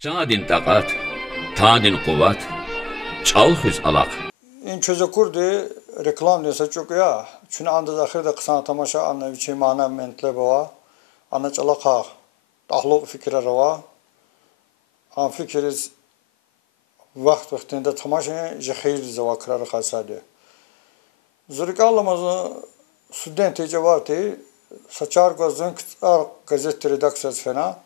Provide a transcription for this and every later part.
Cadin takat, tadin kuvat, çalhüz alak. این چیزا کردی reklam دیسه çok ya. Çünkü anda zahirde kısa tamaşa anne biçim mana mentle bava. Anne çalaka. Tahluk fikre rava. An fikriz vaktinde tamaşa jehir zavakrar khasade. Zurika Allah'ımızı studenti cevati saçar gözün kıtar gazete redaksiyası fena.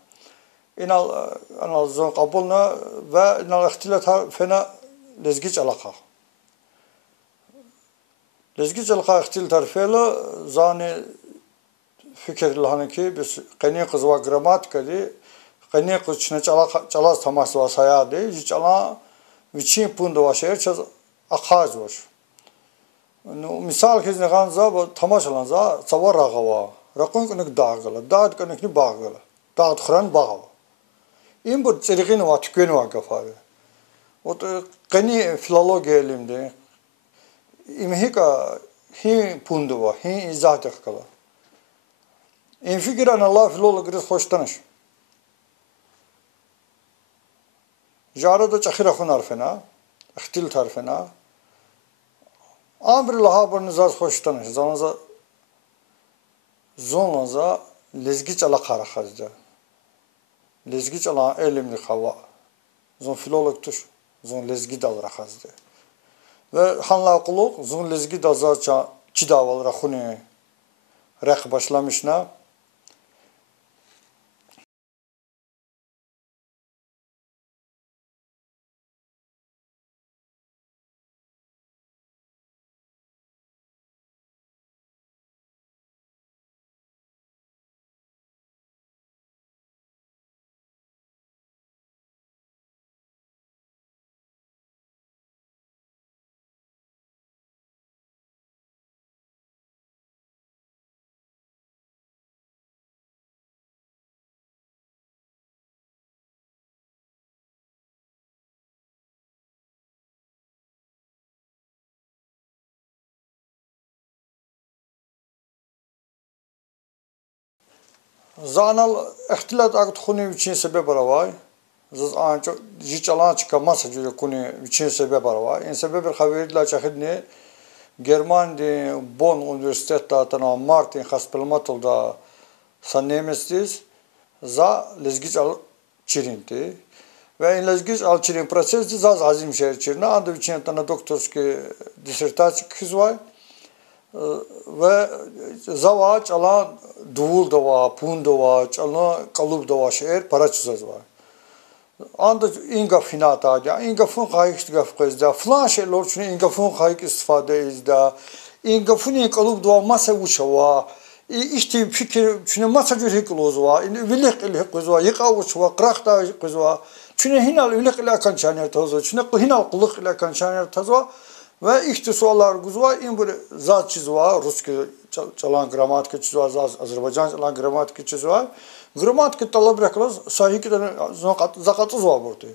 İnal zon kabulna ve inal ihtilat fena lezgiç alaka. Lezgi çalka ihtil tarfela zani fikir lahane ki biz qani qızwa gramatika di qani qız çine çalaz tamas va saya di hiç ala viçin pund va şehir çaz akhaz var. No misal kez ne ganza bu tamas alan za savar ragava raqon kunik dağgala dağd kunik ni bağgala dağd khran bağava. İn bu çeriqin va tükün va gafare. O qani filologiya elimde imhika hi punduva, hi izah tekala. İn fikran Allah filolog gris hoştanış. Jara da çakhira khunar fena, ihtil tarfena. Amr laha bar nizaz hoştanış. Zanza zonlaza lezgi çala khara khazda. Lezgi çala elimli khava. Zon filolog tuş, zon lezgi dal rakhazda. Ve hanla kuluk zon lezgi da za çidaval rakhuni rakh başlamışna. Zanal ihtilat akt khuni için sebep aravay. Zız anca jiçalan çıkamaz acı kuni için sebep aravay. En sebep khaveridla çahidni German de Bonn Üniversitete tana Martin Haspelmatolda sanemestis za lezgiç al çirinti. Ve en lezgiç al çirin prosesi za azim şehir çirina andı için tana doktorski disertaç kızvay. Ve zava çalan duvul dava, pun dava, çalan kalıp dava şehir para çizaz var. Anda inga finata ya, inga fun kayık gaf kızda, falan şeyler için inga fun kayık istifade izda, inga fun kalıp dava masa uçava, işte fikir çünkü masa cürhik lozva, vilik ilhik lozva, yıka uçva, krakta lozva, çünkü hinal vilik ila kançaner tazva, çünkü hinal kuluk ila kançaner tazva. Ve işte sorular güzva in böyle zat çizva Ruski çalan gramatika çizva Azerbaycan çalan gramatika çizva gramatika talab bırakılır sahi ki de zakatı zva burada.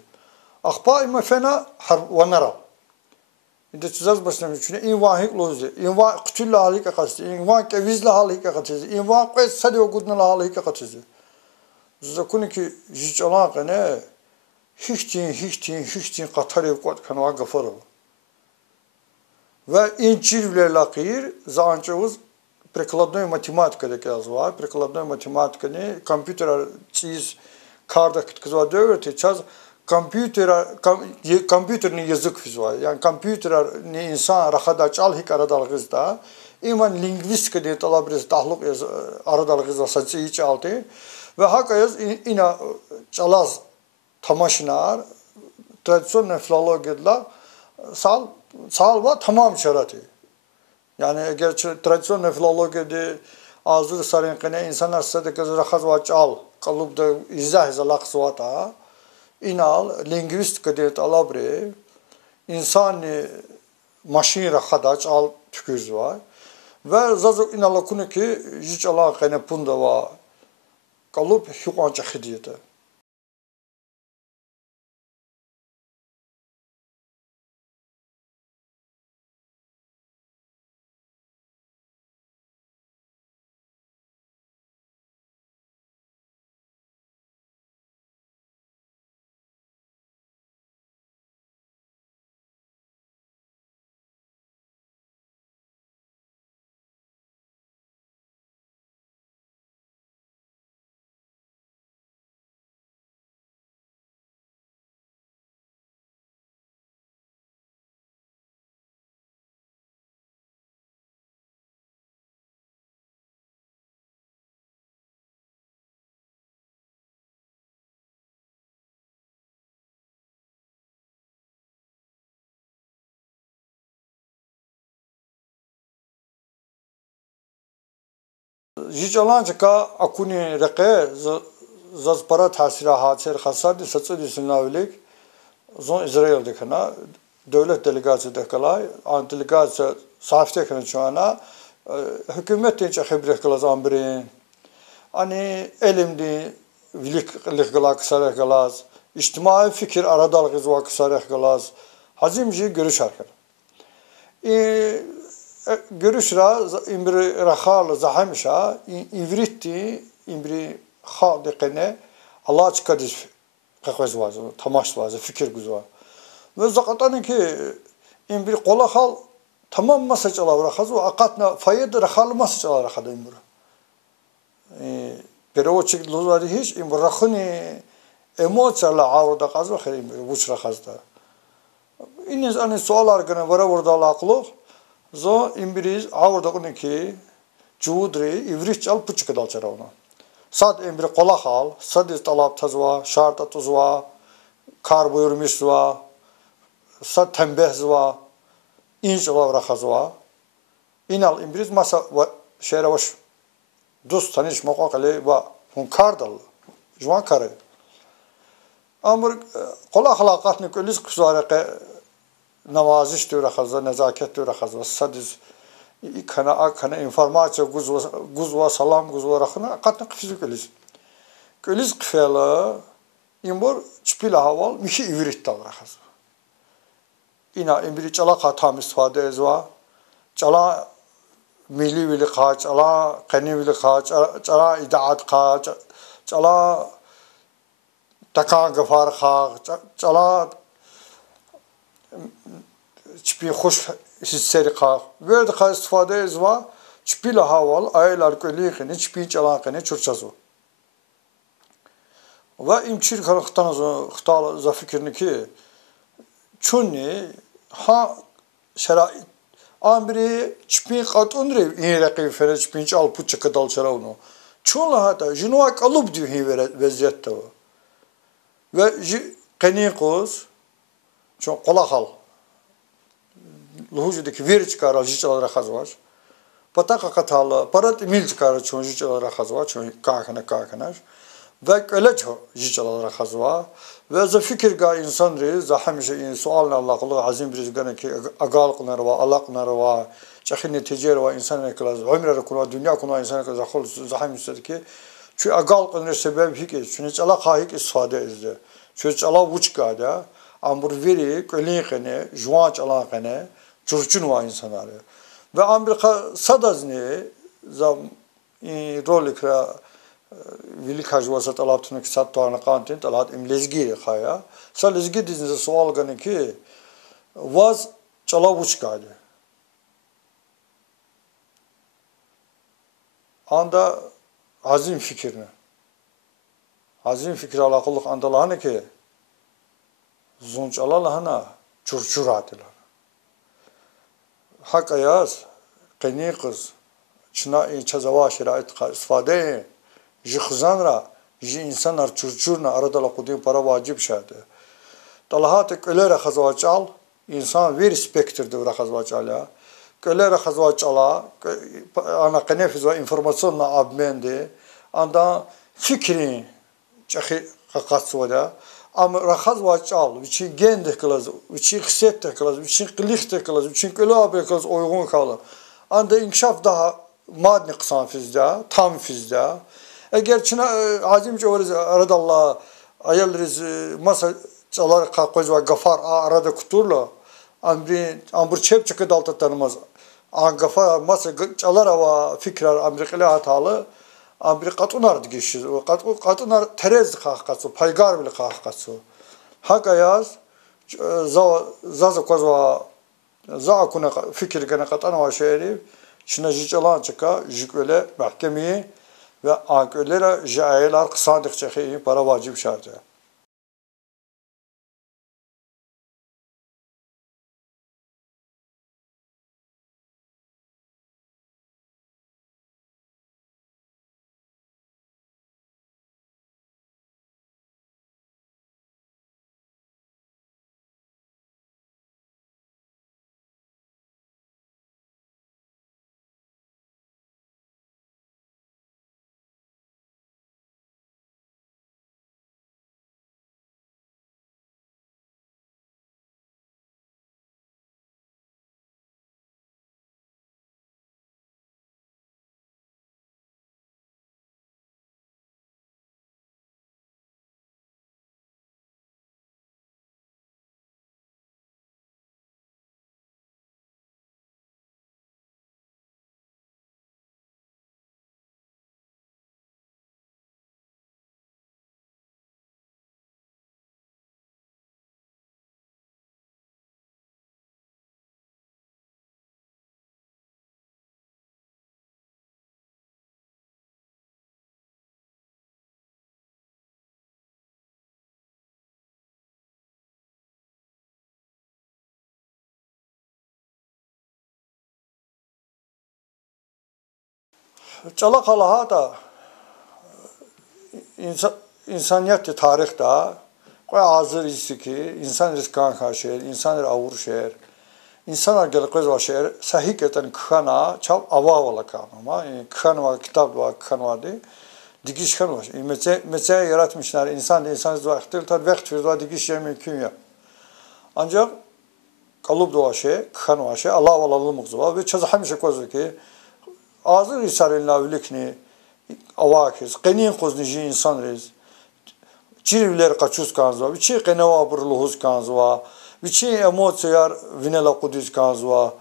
Akpa ima fena harf ve nara. İşte çizaz başlamış çünkü invahik lozi invah kutilla halika kastı invah kevizla halika kastı invah qes sadi okudna halika kastı. Zakuni ki çalan ne hiçtin Katarı kot kanwa gafarı. Ve инчирвле лакир заанчовуз прикладной математика деке азва прикладной математика не компьютер чиз карда кыткызва дövrti çaz компьютерный язык физва yani компьютер не insan rahada çal hik aradalgızda iman lingvistika de talabriz tahluk aradalgızda saçı hiç altı ve hakayız ina çalaz tamaşinar tradisyonel filologiyadla sağ tamam şartı. Yani eğer tradisyonel filologiyada azır sarınkine insanlar sadece rahat vaç al kalıp da izah laqsvata inal lingvistika de talabre insan maşin rahat al tüküz var ve zazo inal kunu ki hiç alakane punda var kalıp hükanca hidiyete. jicalanca akuni reke zaz para tasira hatser khasadi satsı disinlavlik zon İsrail'de kana devlet delegasyonu da kalay an delegasyon safte kana şu ana hükümet için khibre kala zambirin ani elimdi vilik galak sarı galaz İçtimai fikir aradal gizva sarı galaz hazimci görüş arkadaş görüşra imbri rakhal zahamşa ivritti imbri khadikene Allah çıkadiş kakvaz vazı tamaş vazı fikir güzva ve zakatan ki imbri qola khal tamam masaj ala rakhaz ve akatna fayed rakhal masaj ala rakhad imbri peroçik lozari hiç imbri rakhni emotsiyala avda qazva khir imbri buç rakhazda iniz ani sualar gene vara burada laqluq zo imbiriz avda kuni ki Cudri ivriç al puçuk dal çaravna. Sad imbiri qola hal, sad talab tazva, şarta tuzva, kar buyurmuşva, sad tembehzva, inç lavra khazva. İnal imbiriz masa şehre baş dost tanış maqaqali va hun kardal. Jwan karı. Amr qola halaqatni kulis qusaraqe navaziş diyor khazva, nezaket diyor khazva. Sadiz kana informasiya guzva salam guzva rakhna qatna fizik ölis. Ölis qfela imbor çpila haval mişi ivrit dal rakhaz. İna imbiri çala qatam istifade ezva. Çala milli veli kha, çala qani veli kha, çala idaat kha, çala taka gafar kha, çala çpi hoş hisseri kha. Verdi kha istifade ezva. Çpila haval aylar köliğini çpi çalaqını çurçazu. Ve imçir xtal za fikrini ki çuni ha şerait amri çpi qatunri iraqi fere çpi çal puçka kadal çaravno. Çunla hata jinwa qalub diyor vaziyette ve qaniqos çon qolaqal luhujudaki veri çıkaral jiçalara khazvar. Pataka katalı parat mil çıkarı çon jiçalara khazvar çon kakana. Ve öyle çok jiçalara khazva ve za fikir ga insan re za hemşe sual Allah kulu azim bir gane ki agal kunar va Allah kunar va çakhine ticer va insan eklas ömre kulu dünya kulu insan eklas khol za hemşe ki şu agal kunar sebep hik çünkü çala khayik isfade izde şu çala uç gada ambur veri köliğine juan çala kane çurçun va insanları ve ambir sadazni za rolikra Vilik hajvasa talabtını ki sat tuana kantin talat imlezgi khaya. Sa lezgi dizinize sual gane ki vaz çalavuç gaydı. Anda azim fikrini. Azim fikri alakalık anda lahane ki zunç alalahana çurçur adilar. Hak ayaz qini kız çına çazava şerait istifade ji xizanra ji insanlar çurçurna arada la qudin para vacib şadı. Talahat köle khazva çal insan ver spektr de khazva çala. Köle khazva çala ana qenefiz ve informasyonla abmendi. Anda fikri çahi qaqatsvoda am khazva çal viçi gende kılaz viçi xisette kılaz viçi qilixte kılaz viçi köle abi kılaz uygun kalı. Anda inkişaf daha madni qısan fizda tam fizda eğer Çin'e azimce arada Allah ayarlarız masa çalar kalkoz ve gafar arada kuturla ambur çep çıkı dalta tanımaz gafar masa çalar ve fikrar Amerikalı hatalı ambir katunar geçiş katunar terez kahkası paygar bile kahkası hak ayaz za kozva za kuna fikir gene katana ve şehri Çin'e çalan çıka jükvele mahkemeyi ve akıllere jailer kısadıkça para vacip şartı. Çalak Allah'a da insaniyet tarih da koy hazır isi ki insan riskan karşı, insan avur şehir, insanlar gelip koy şehir, sahih keten kıhana çav ava ola kanıma, kıhan var, kitap var, kıhan vardı, dikiş kıhan var. Mesela yaratmışlar, insan vakti, tabi vakti var, dikiş yemeği künya. Ancak kalıp doğa şey, kıhan var şey, Allah Allah'lı mıkzı var ve çazı hamişe koydu ki, hazır isarın lavlikni, avakız, qenin qozni insan rez. Çirivler kaçuz kanzva, biçi qenava burluhuz kanzva, biçi emotsiyar vinela kuduz kanzva,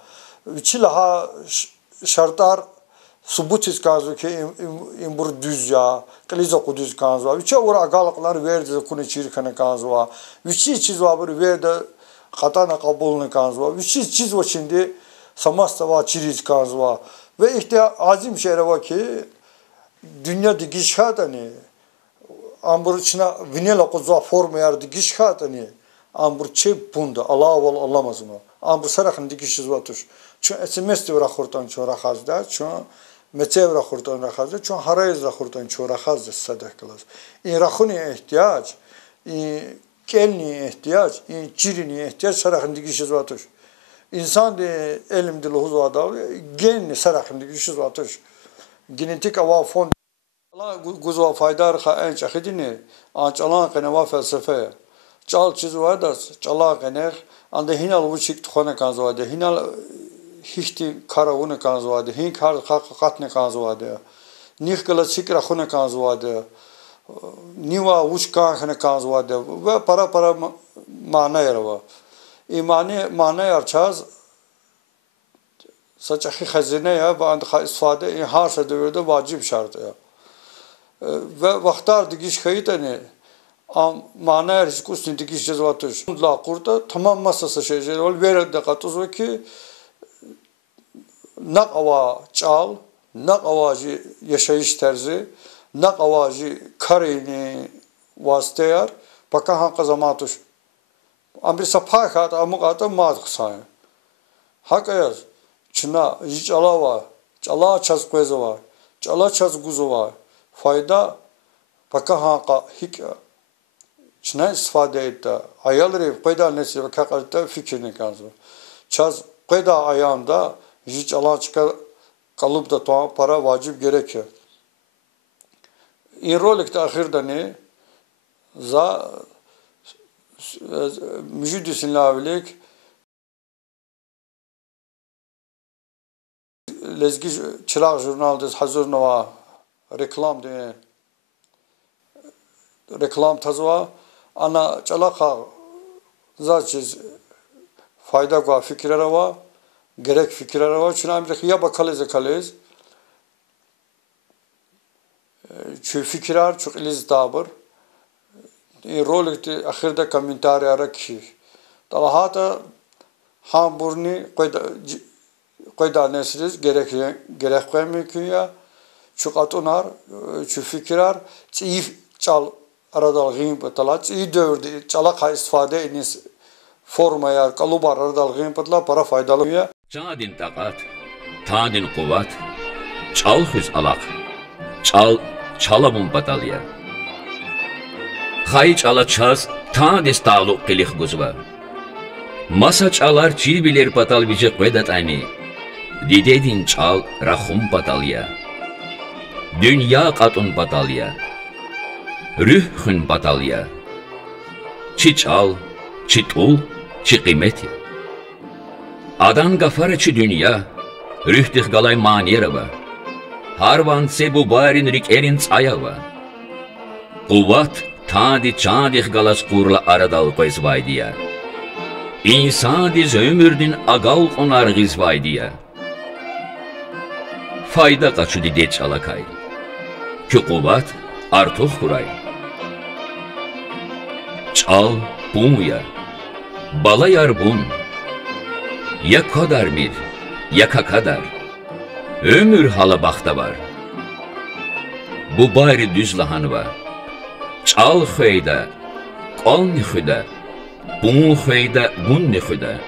biçi laha şartar subutis kanzva ki imbur düzya, qiliza kuduz kanzva, biçi ora agalıqlar verdi kuni çirkane kanzva, biçi çizva bir verdi qatana qabulni kanzva, biçi çizva şimdi samastava çiriz kanzva ve işte azim şehre var ki dünya digişhat hani ambur içine vinela kuzva forma yar digişhat hani ambur çe bunda Allah val Allah'maz mı ambur sarakın digişiz vatuş çünkü SMS de rakhurtan çora khazda çünkü meçev rakhurtan rakhazda çünkü harayız rakhurtan çora khazda sadak kılas in rakhuni ihtiyaç kelni ihtiyaç cirini ihtiyaç sarakın digişiz vatuş insan de elim dil huzvada genni sarakın digişiz vatuş genetik ava fon Allah guzva faydar kha en çakhidini ançalan qenava felsefe çal çiz var da çala qener ande hinal bu çık tıkhana kanzva de hinal hişti karavune kanzva de hin kar qatne kanzva de nih kala sikra khuna kanzva de niva uçka khana kanzva de ve para mana yarava imani yarçaz saçakhi khazine ya ve and kha istifade har se devirde vacib şart ya ve vaktar dikiş kayıtani mana riskusni dikiş cezvatış la kurda tamam masası şey ol ver de katuz ki nak ava çal nak avacı yaşayış terzi nak avacı karini vasıtayar baka hanka zamatuş amri sapakat amukata mat kısayı hakayaz çına hiç alava çala çaz koyzava çala çaz guzova fayda baka hanka hik çına istifade etti ayalları koyda nesi baka kalite fikrini kanzı çaz koyda ayağında hiç alan çıkar kalıp da toğa para vacip gerekiyor. İn rolikte ahirde ne za müjdisin lavlik lezgi çırak jurnalde hazır nova reklam de reklam tazva ana çalaka zaçiz fayda kwa fikirlere var gerek fikirlere var çünkü amca ya bakalız çünkü fikirler çok iliz tabır rolikte ahirde komentar yarak ki talahata hamburni koyda nesiliz gerek koymuyor ki ya çok atonar çünkü fikirler çiğ çal aradal gıyım patala çiğ dövrdü çalaka istifade ediniz forma yar kalubar aradal gıyım patala para faydalı ya Çadin takat, tadin kuvat, çal hüz alak, çalamun batalya. Hay çala çaz, tadis taluk kilih guzva. Masa çalar çil bilir patal bice kvedat ani. Didedin çal rahum batalya. Dünya katun batalya. Rühün batalya. Çi çal, çi tul, çi kıymeti. Adan gafarıçı dünya, rühtih galay manierava. Harvan se bu barin rik erin ayava. Kuvat tadi çadih galas kurla aradal koyzvaydiya. İnsan diz ömürdün agal onar gizvaydiya. Fayda kaçu dide çalakay. Ki kuvat artık kuray. Çal bumuya, balayar bun. Ya kadar bir, ya kadar. Ömür hala bakta var. Bu bari düz lahan var. Çal xöyda, qol nixüda, bun xöyda, bun nixüda.